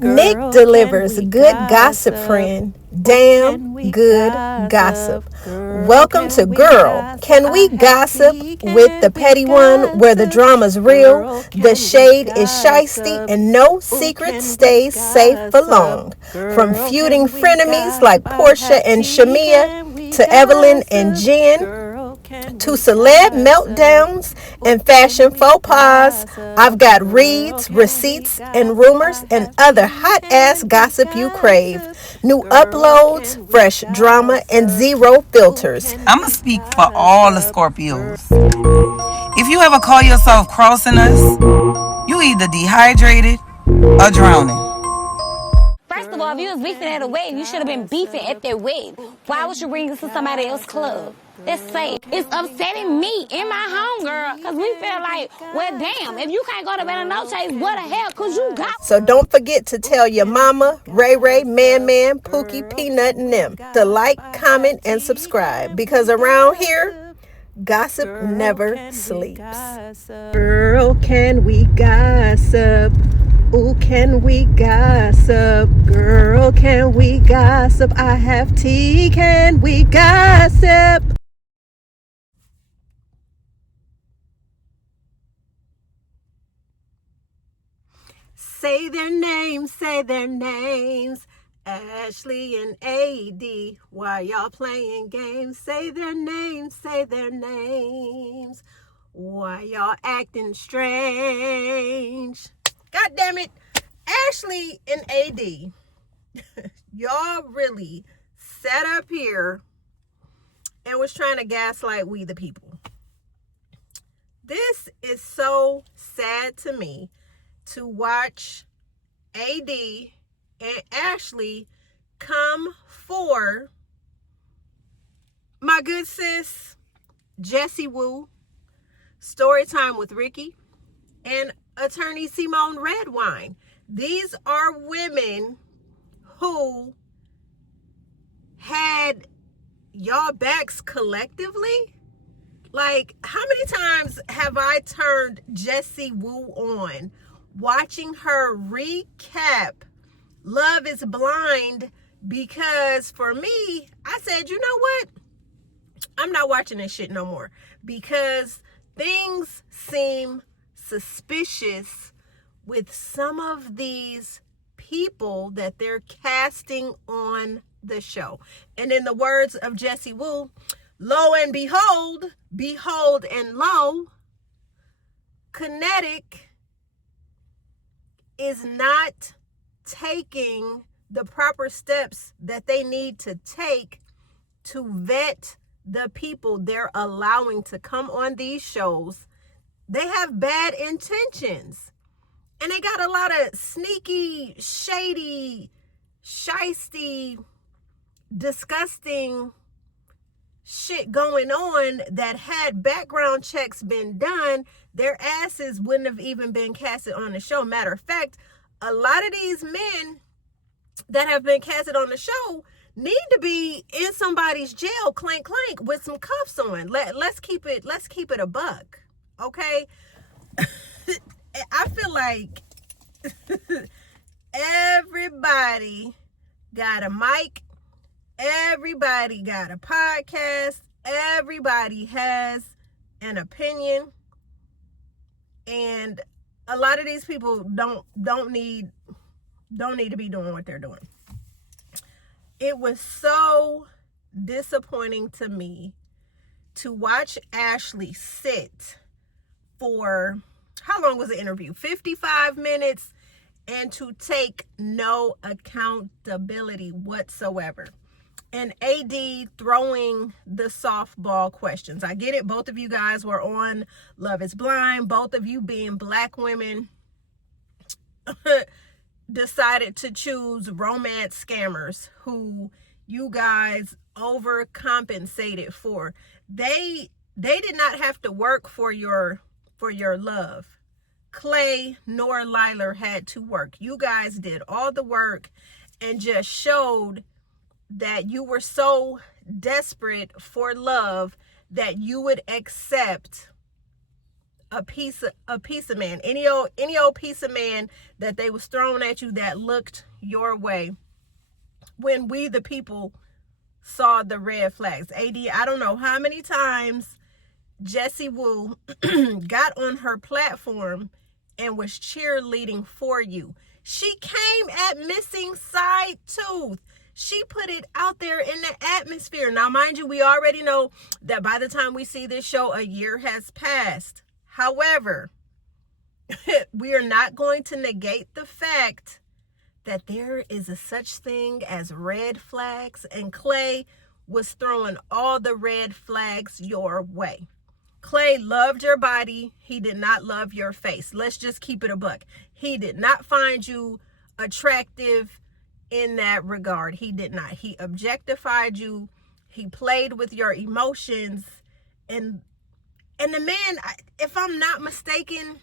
Nick delivers good gossip, friend. Damn good gossip. Welcome to Girl, Can We Gossip with the petty one, where the drama's real, the shade is shiesty, and no secret stays safe for long. From feuding frenemies like Portia and Shamia to Evelyn and Jen, to celeb meltdowns and fashion faux pas, I've got reads, receipts, and rumors and other hot ass gossip you crave. New uploads, fresh drama, and zero filters. I'ma speak for all the Scorpios. If you ever call yourself crossing us, you either dehydrated or drowning. First of all, if you was beefing at a wedding, you should have been beefing at their wedding. Why would you bring this to somebody else's club? That's safe. It's upsetting me in my home, girl, because we feel like, well, damn, if you can't go to Bella Noche's, what the hell could you got? So don't forget to tell your mama, Ray Ray, Man, Pookie, Peanut, and them to like, comment, and subscribe, because around here, gossip never sleeps. Girl, can we gossip? Ooh, can we gossip? Girl, can we gossip? I have tea, can we gossip? Say their names, say their names. Ashley and AD, why y'all playing games? Say their names, say their names. Why y'all acting strange? God damn it. Ashley and AD, y'all really sat up here and was trying to gaslight we the people. This is so sad to me to watch AD and Ashley come for my good sis, Jessie Woo, Storytime with Ricky, and attorney Simone Redwine. These are women who had y'all backs collectively. Like, how many times have I turned Jessie Woo on, watching her recap Love is Blind, because for me, I said, you know what? I'm not watching this shit no more, because things seem suspicious with some of these people that they're casting on the show. And in the words of Jessie Woo, lo and behold, behold and lo, Kinetic is not taking the proper steps that they need to take to vet the people they're allowing to come on these shows. They have bad intentions, and they got a lot of sneaky, shady, shisty, disgusting shit going on that had background checks been done, their asses wouldn't have even been casted on the show. Matter of fact, a lot of these men that have been casted on the show need to be in somebody's jail, clank clank, with some cuffs on. Let's keep it a buck, okay? I feel like everybody got a mic, everybody got a podcast, everybody has an opinion, and a lot of these people don't need to be doing what they're doing. It was so disappointing to me to watch Ashley sit for, how long was the interview? 55 minutes, and to take no accountability whatsoever. And AD throwing the softball questions. I get it. Both of you guys were on Love is Blind. Both of you, being black women, decided to choose romance scammers who you guys overcompensated for. They did not have to work for your love. Clay nor Liler had to work. You guys did all the work and just showed that you were so desperate for love that you would accept a piece of man, any old piece of man that they was throwing at you that looked your way. When we the people saw the red flags, I don't know how many times Jessie Woo got on her platform and was cheerleading for you. She came at missing side tooth. She put it out there in the atmosphere. Now, mind you, we already know that by the time we see this show, a year has passed. However, we are not going to negate the fact that there is a such thing as red flags, and Clay was throwing all the red flags your way. Clay loved your body. He did not love your face. Let's just keep it a buck. He did not find you attractive in that regard. He did not. He objectified you. He played with your emotions. And the man, if I'm not mistaken,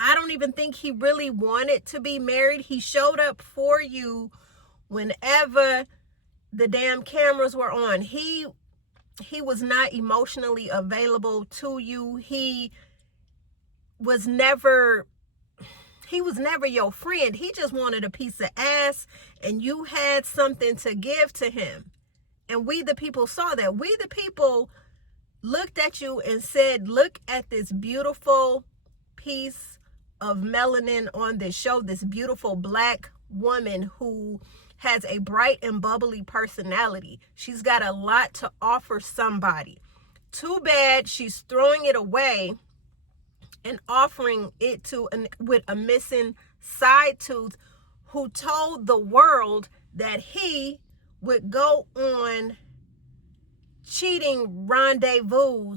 I don't even think he really wanted to be married. He showed up for you whenever the damn cameras were on. He was not emotionally available to you. He was never your friend. He just wanted a piece of ass, and you had something to give to him. And we the people saw that. We the people looked at you and said, look at this beautiful piece of melanin on this show, this beautiful black woman who has a bright and bubbly personality. She's got a lot to offer somebody. Too bad she's throwing it away and offering it to with a missing side tooth, who told the world that he would go on cheating rendezvous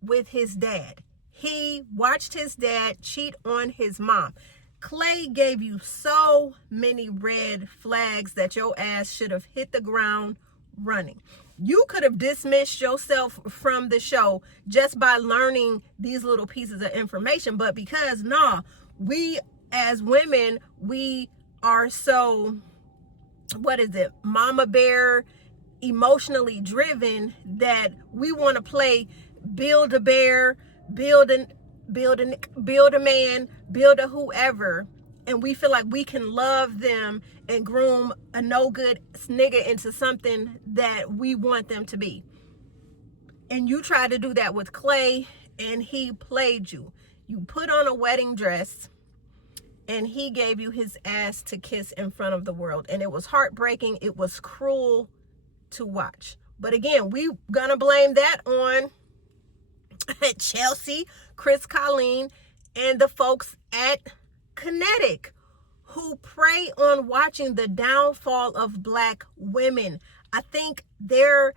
with his dad. He watched his dad cheat on his mom. Clay gave you so many red flags that your ass should have hit the ground running. You could have dismissed yourself from the show just by learning these little pieces of information. But because, we as women, we are so, mama bear, emotionally driven, that we want to play build a bear, build a man, build a whoever, and we feel like we can love them and groom a no good nigga into something that we want them to be. And you tried to do that with Clay, and he played you. You put on a wedding dress, and he gave you his ass to kiss in front of the world. And it was heartbreaking. It was cruel to watch. But again, we gonna blame that on Chelsea, Chris Colleen, and the folks at Kinetic, who prey on watching the downfall of black women. I think their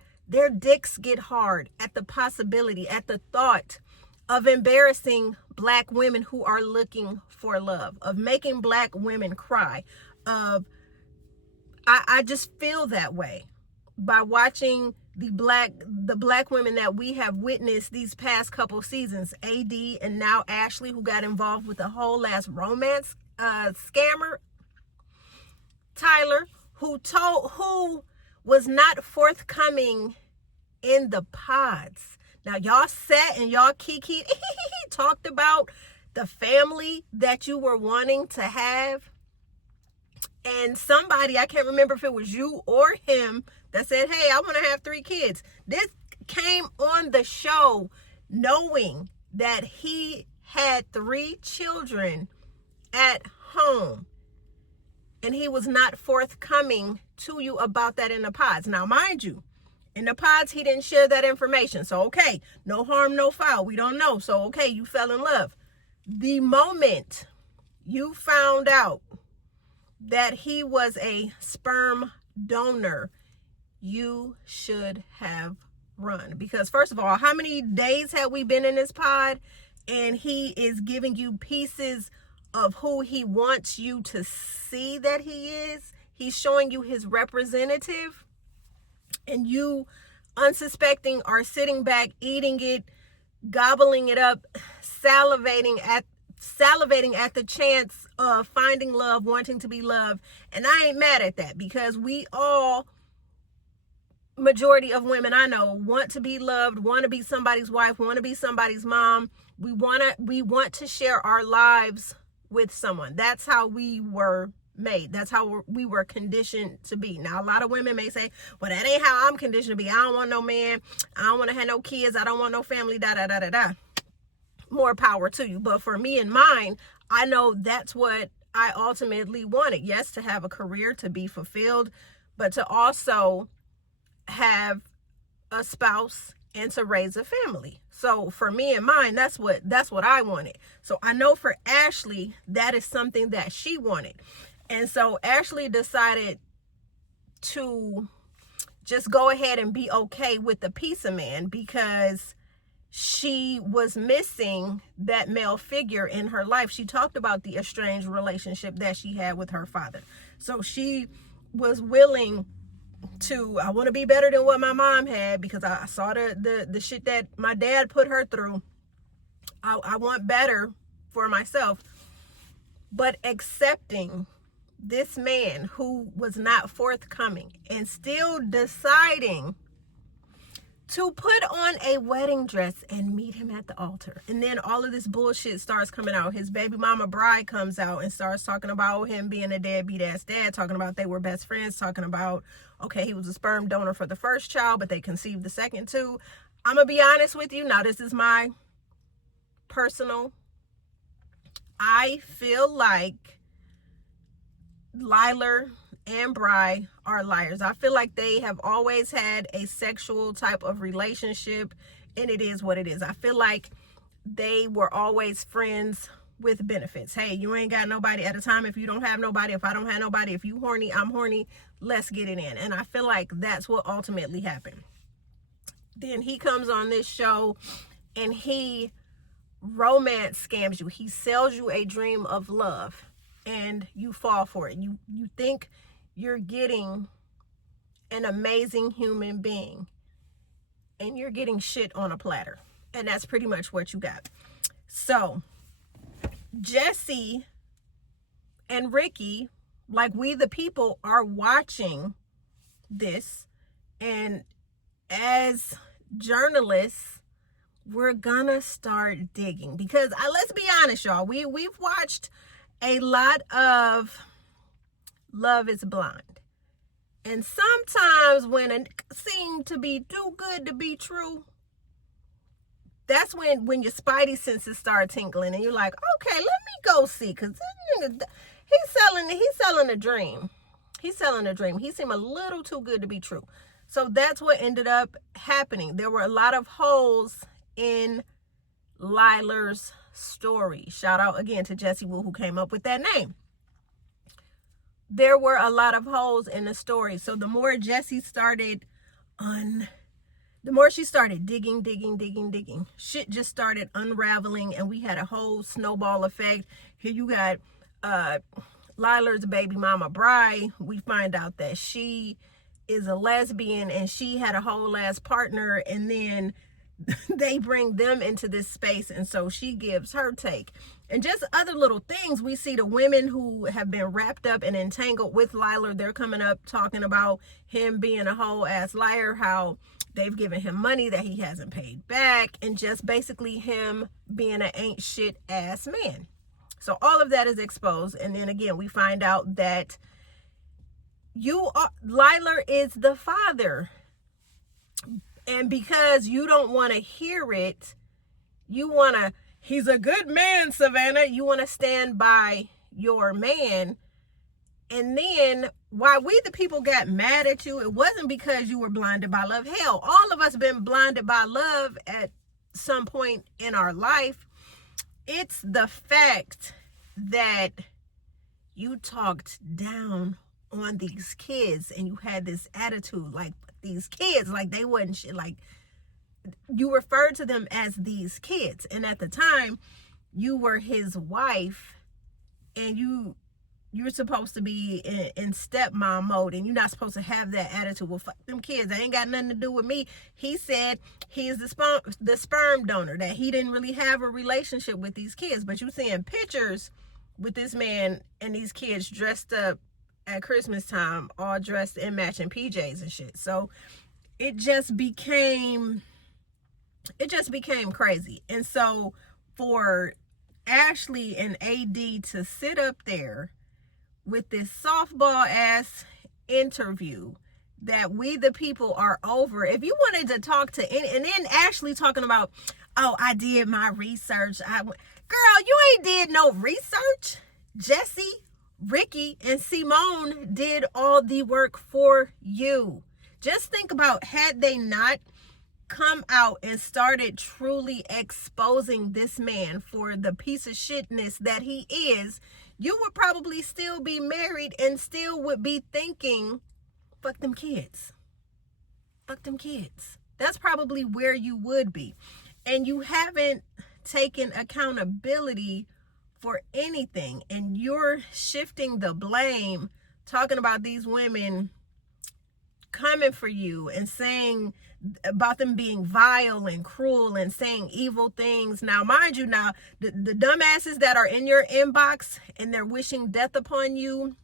dicks get hard at the possibility, at the thought of embarrassing black women who are looking for love, of making black women cry. I just feel that way by watching the black women that we have witnessed these past couple seasons. AD and now Ashley, who got involved with the whole ass romance scammer. Tyler, who was not forthcoming in the pods. Now y'all sat and y'all kiki talked about the family that you were wanting to have. And somebody, I can't remember if it was you or him, that said, hey, I want to have 3 kids. This came on the show knowing that he had 3 children at home. And he was not forthcoming to you about that in the pods. Now, mind you, in the pods, he didn't share that information. So, okay, no harm, no foul. We don't know. So, okay, you fell in love. The moment you found out that he was a sperm donor, you should have run. Because first of all, how many days have we been in this pod, and he is giving you pieces of who he wants you to see that he is? He's showing you his representative, and you, unsuspecting, are sitting back, eating it, gobbling it up, salivating at the chance of finding love, wanting to be loved. And I ain't mad at that, because we all, majority of women I know, want to be loved, want to be somebody's wife, want to be somebody's mom, We want to share our lives with someone. That's how we were made. That's how we were conditioned to be. Now, a lot of women may say, well, that ain't how I'm conditioned to be. I don't want no man. I don't want to have no kids. I don't want no family, da, da, da, da, da. More power to you. But for me and mine, I know that's what I ultimately wanted. Yes, to have a career, to be fulfilled, but to also have a spouse and to raise a family. So for me and mine, that's what I wanted. So I know for Ashley, that is something that she wanted. And so Ashley decided to just go ahead and be okay with the pizza man because she was missing that male figure in her life. She talked about the estranged relationship that she had with her father. So she was willing to, I want to be better than what my mom had because I saw the shit that my dad put her through. I want better for myself. But accepting this man who was not forthcoming and still deciding to put on a wedding dress and meet him at the altar. And then all of this bullshit starts coming out. His baby mama bride comes out and starts talking about him being a deadbeat ass dad, talking about they were best friends, talking about, okay, he was a sperm donor for the first child, but they conceived the second too. I'm going to be honest with you. Now, this is my personal. I feel like Liler and Bri are liars. I feel like they have always had a sexual type of relationship, and it is what it is. I feel like they were always friends with benefits. Hey, you ain't got nobody at a time. If you don't have nobody, if I don't have nobody, if you horny, I'm horny, let's get it in. And I feel like that's what ultimately happened. Then he comes on this show and he romance scams you. He sells you a dream of love and you fall for it. You think you're getting an amazing human being and you're getting shit on a platter. And that's pretty much what you got. So Jesse and Ricky, like we the people, are watching this, and as journalists, we're gonna start digging because let's be honest, y'all, we've watched a lot of Love is Blind, and sometimes when it seems to be too good to be true, that's when your spidey senses start tingling and you're like, okay, let me go see, because he's selling a dream. He's selling a dream. He seemed a little too good to be true. So that's what ended up happening. There were a lot of holes in Liler's story. Shout out again to Jessie Woo, who came up with that name. There were a lot of holes in the story. So the more Jessie started the more she started digging, shit just started unraveling, and we had a whole snowball effect. Here you got Liler's baby mama Bri. We find out that she is a lesbian and she had a whole ass partner, and then they bring them into this space, and so she gives her take. And just other little things. We see the women who have been wrapped up and entangled with Liler, they're coming up talking about him being a whole ass liar, how they've given him money that he hasn't paid back, and just basically him being an ain't shit ass man. So all of that is exposed. And then again, we find out that Liler is the father. And because you don't want to hear it, he's a good man, Savannah. You want to stand by your man. And then why we the people got mad at you, it wasn't because you were blinded by love. Hell, all of us been blinded by love at some point in our life. It's the fact that you talked down on these kids and you had this attitude like these kids, like they wasn't shit. Like you referred to them as these kids, and at the time you were his wife, and you're supposed to be in stepmom mode, and you're not supposed to have that attitude. Well, fuck them kids, they ain't got nothing to do with me. He said he is the sperm donor, that he didn't really have a relationship with these kids. But you seeing pictures with this man and these kids dressed up at Christmas time, all dressed in matching PJs and shit. So it just became crazy. And so for Ashley and AD to sit up there with this softball ass interview that we the people are over. If you wanted to talk to any, and then Ashley talking about, oh, I did my research. Girl, you ain't did no research. Jesse, Ricky, and Simone did all the work for you. Just think about, had they not come out and started truly exposing this man for the piece of shitness that he is, you would probably still be married and still would be thinking, fuck them kids. Fuck them kids. That's probably where you would be. And you haven't taken accountability for anything. And you're shifting the blame, talking about these women coming for you and saying about them being vile and cruel and saying evil things. Now, mind you, now, the dumbasses that are in your inbox and they're wishing death upon you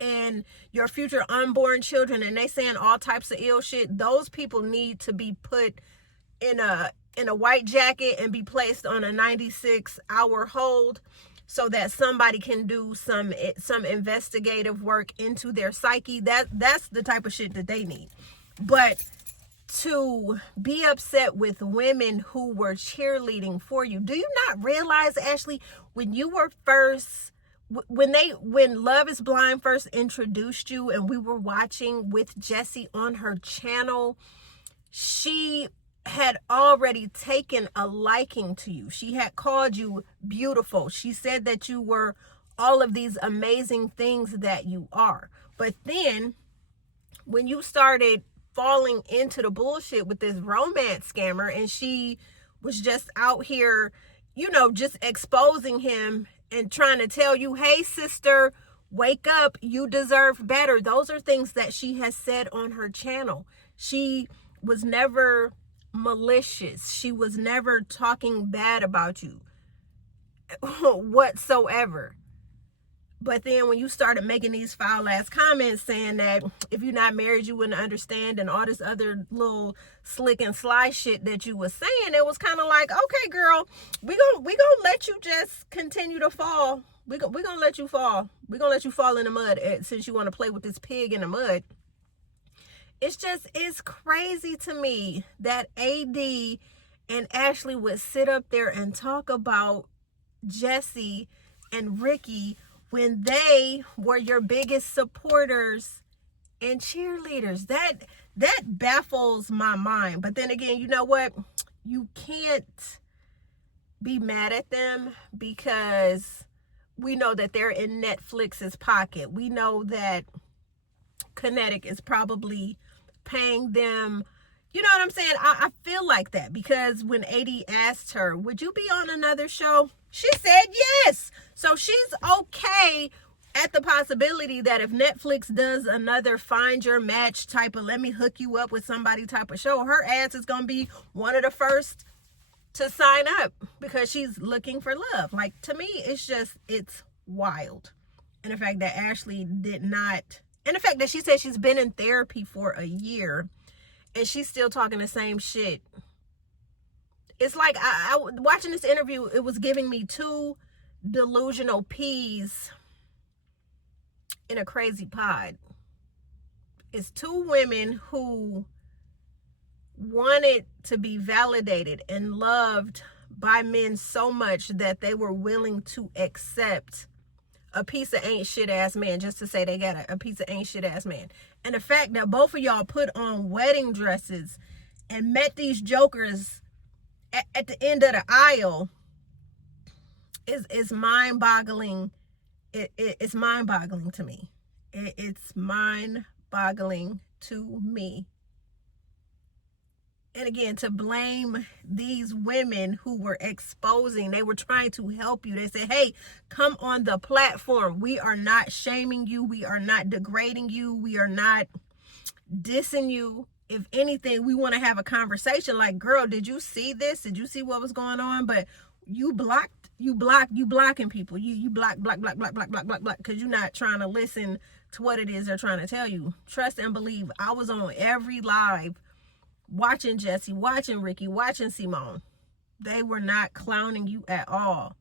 and your future unborn children, and they saying all types of ill shit, those people need to be put in a white jacket and be placed on a 96-hour hold so that somebody can do some investigative work into their psyche. That's the type of shit that they need. But to be upset with women who were cheerleading for you, do you not realize, Ashley, when you were first, when Love is Blind first introduced you and we were watching with Jessie on her channel, she had already taken a liking to you. She had called you beautiful. She said that you were all of these amazing things that you are. But then when you started falling into the bullshit with this romance scammer and she was just out here, you know, just exposing him and trying to tell you, hey, sister, wake up, you deserve better. Those are things that she has said on her channel. She was never malicious. She was never talking bad about you whatsoever. But then when you started making these foul ass comments saying that if you're not married, you wouldn't understand, and all this other little slick and sly shit that you was saying, it was kind of like, okay, girl, we gonna let you just continue to fall. We gonna let you fall. We gonna let you fall in the mud since you want to play with this pig in the mud. It's crazy to me that AD and Ashley would sit up there and talk about Jessie and Ricky when they were your biggest supporters and cheerleaders. That baffles my mind. But then again, you know what? You can't be mad at them because we know that they're in Netflix's pocket. We know that Kinetic is probably paying them. You know what I'm saying? I feel like that because when AD asked her, would you be on another show? She said yes. So she's okay at the possibility that if Netflix does another find your match type of let me hook you up with somebody type of show, her ass is going to be one of the first to sign up because she's looking for love. Like, to me, it's wild. And the fact that Ashley did not, and the fact that she said she's been in therapy for a year and she's still talking the same shit. It's like I watching this interview, it was giving me two delusional peas in a crazy pod. It's two women who wanted to be validated and loved by men so much that they were willing to accept a piece of ain't shit ass man just to say they got a piece of ain't shit ass man. And the fact that both of y'all put on wedding dresses and met these jokers at the end of the aisle is mind-boggling. It's mind-boggling to me. It's mind-boggling to me. And again, to blame these women who were exposing, they were trying to help you. They said, hey, come on the platform. We are not shaming you. We are not degrading you. We are not dissing you. If anything, we want to have a conversation like, girl, did you see this? Did you see what was going on? But you blocking people. You block, because you're not trying to listen to what it is they're trying to tell you. Trust and believe. I was on every live watching Jessie, watching Ricky, watching Simone. They were not clowning you at all.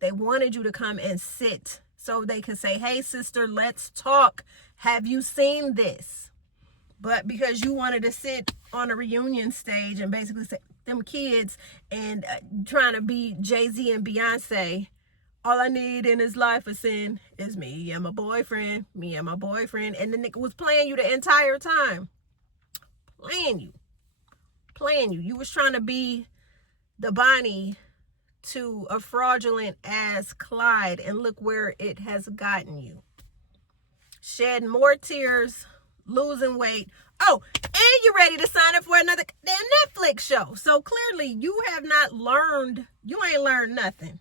They wanted you to come and sit so they could say, hey, sister, let's talk. Have you seen this? But because you wanted to sit on a reunion stage and basically say them kids and trying to be Jay-Z and Beyonce, all I need in his life of sin is me and my boyfriend, me and my boyfriend. And the nigga was playing you the entire time. Playing you. You was trying to be the Bonnie to a fraudulent ass Clyde, and look where it has gotten you. Shedding more tears, losing weight. Oh, and you're ready to sign up for another damn Netflix show. So clearly you have not learned, you ain't learned nothing.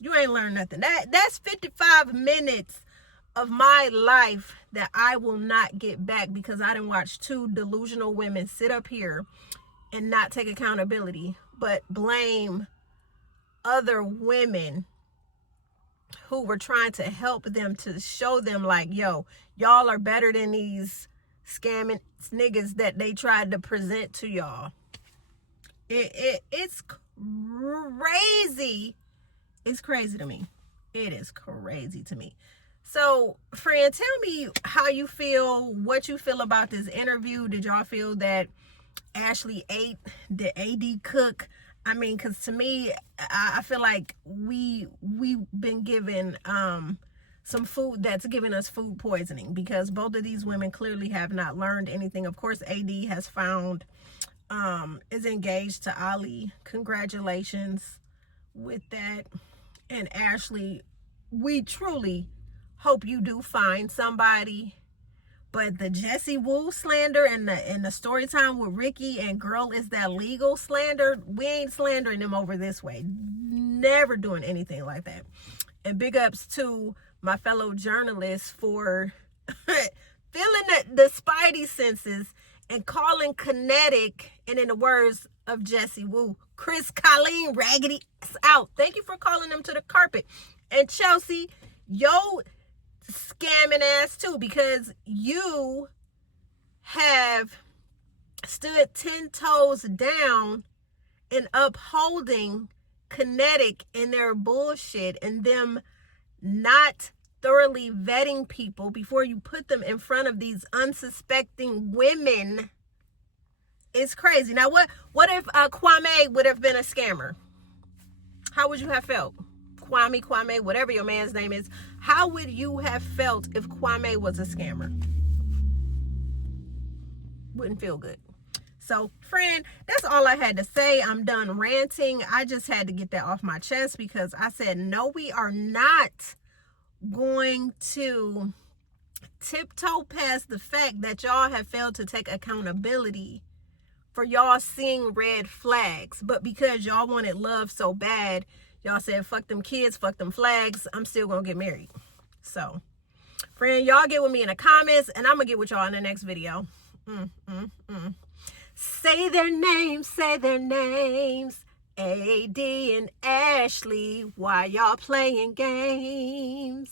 That's 55 minutes of my life that I will not get back because I didn't watch two delusional women sit up here and not take accountability, but blame other women who were trying to help them, to show them like, yo, y'all are better than these scamming niggas that they tried to present to y'all. It's crazy. It's crazy to me. It is crazy to me. So, friend, tell me how you feel, what you feel about this interview. Did y'all feel that Ashley ate? Did AD cook? I mean, because to me, I feel like we've been given some food that's giving us food poisoning, because both of these women clearly have not learned anything. Of course, AD has found, is engaged to Ali. Congratulations with that. And Ashley, we truly hope you do find somebody. But the Jesse Wu slander and the story time with Ricky and girl, is that legal slander? We ain't slandering them over this way. Never doing anything like that. And big ups to my fellow journalists for feeling the spidey senses and calling kinetic, and in the words of Jesse Wu, Chris Colleen raggedy out. Thank you for calling them to the carpet. And Chelsea, yo, scamming ass too, because you have stood 10 toes down in upholding kinetic in their bullshit and them not thoroughly vetting people before you put them in front of these unsuspecting women. It's crazy. Now, what if Kwame would have been a scammer? How would you have felt? Kwame, whatever your man's name is, how would you have felt if Kwame was a scammer? Wouldn't feel good. So, friend, that's all I had to say. I'm done ranting. I just had to get that off my chest because I said, no, we are not going to tiptoe past the fact that y'all have failed to take accountability for y'all seeing red flags. But because y'all wanted love so bad, y'all said, fuck them kids, fuck them flags, I'm still gonna get married. So, friend, y'all get with me in the comments, and I'm gonna get with y'all in the next video. Say their names, AD and Ashley, why y'all playing games?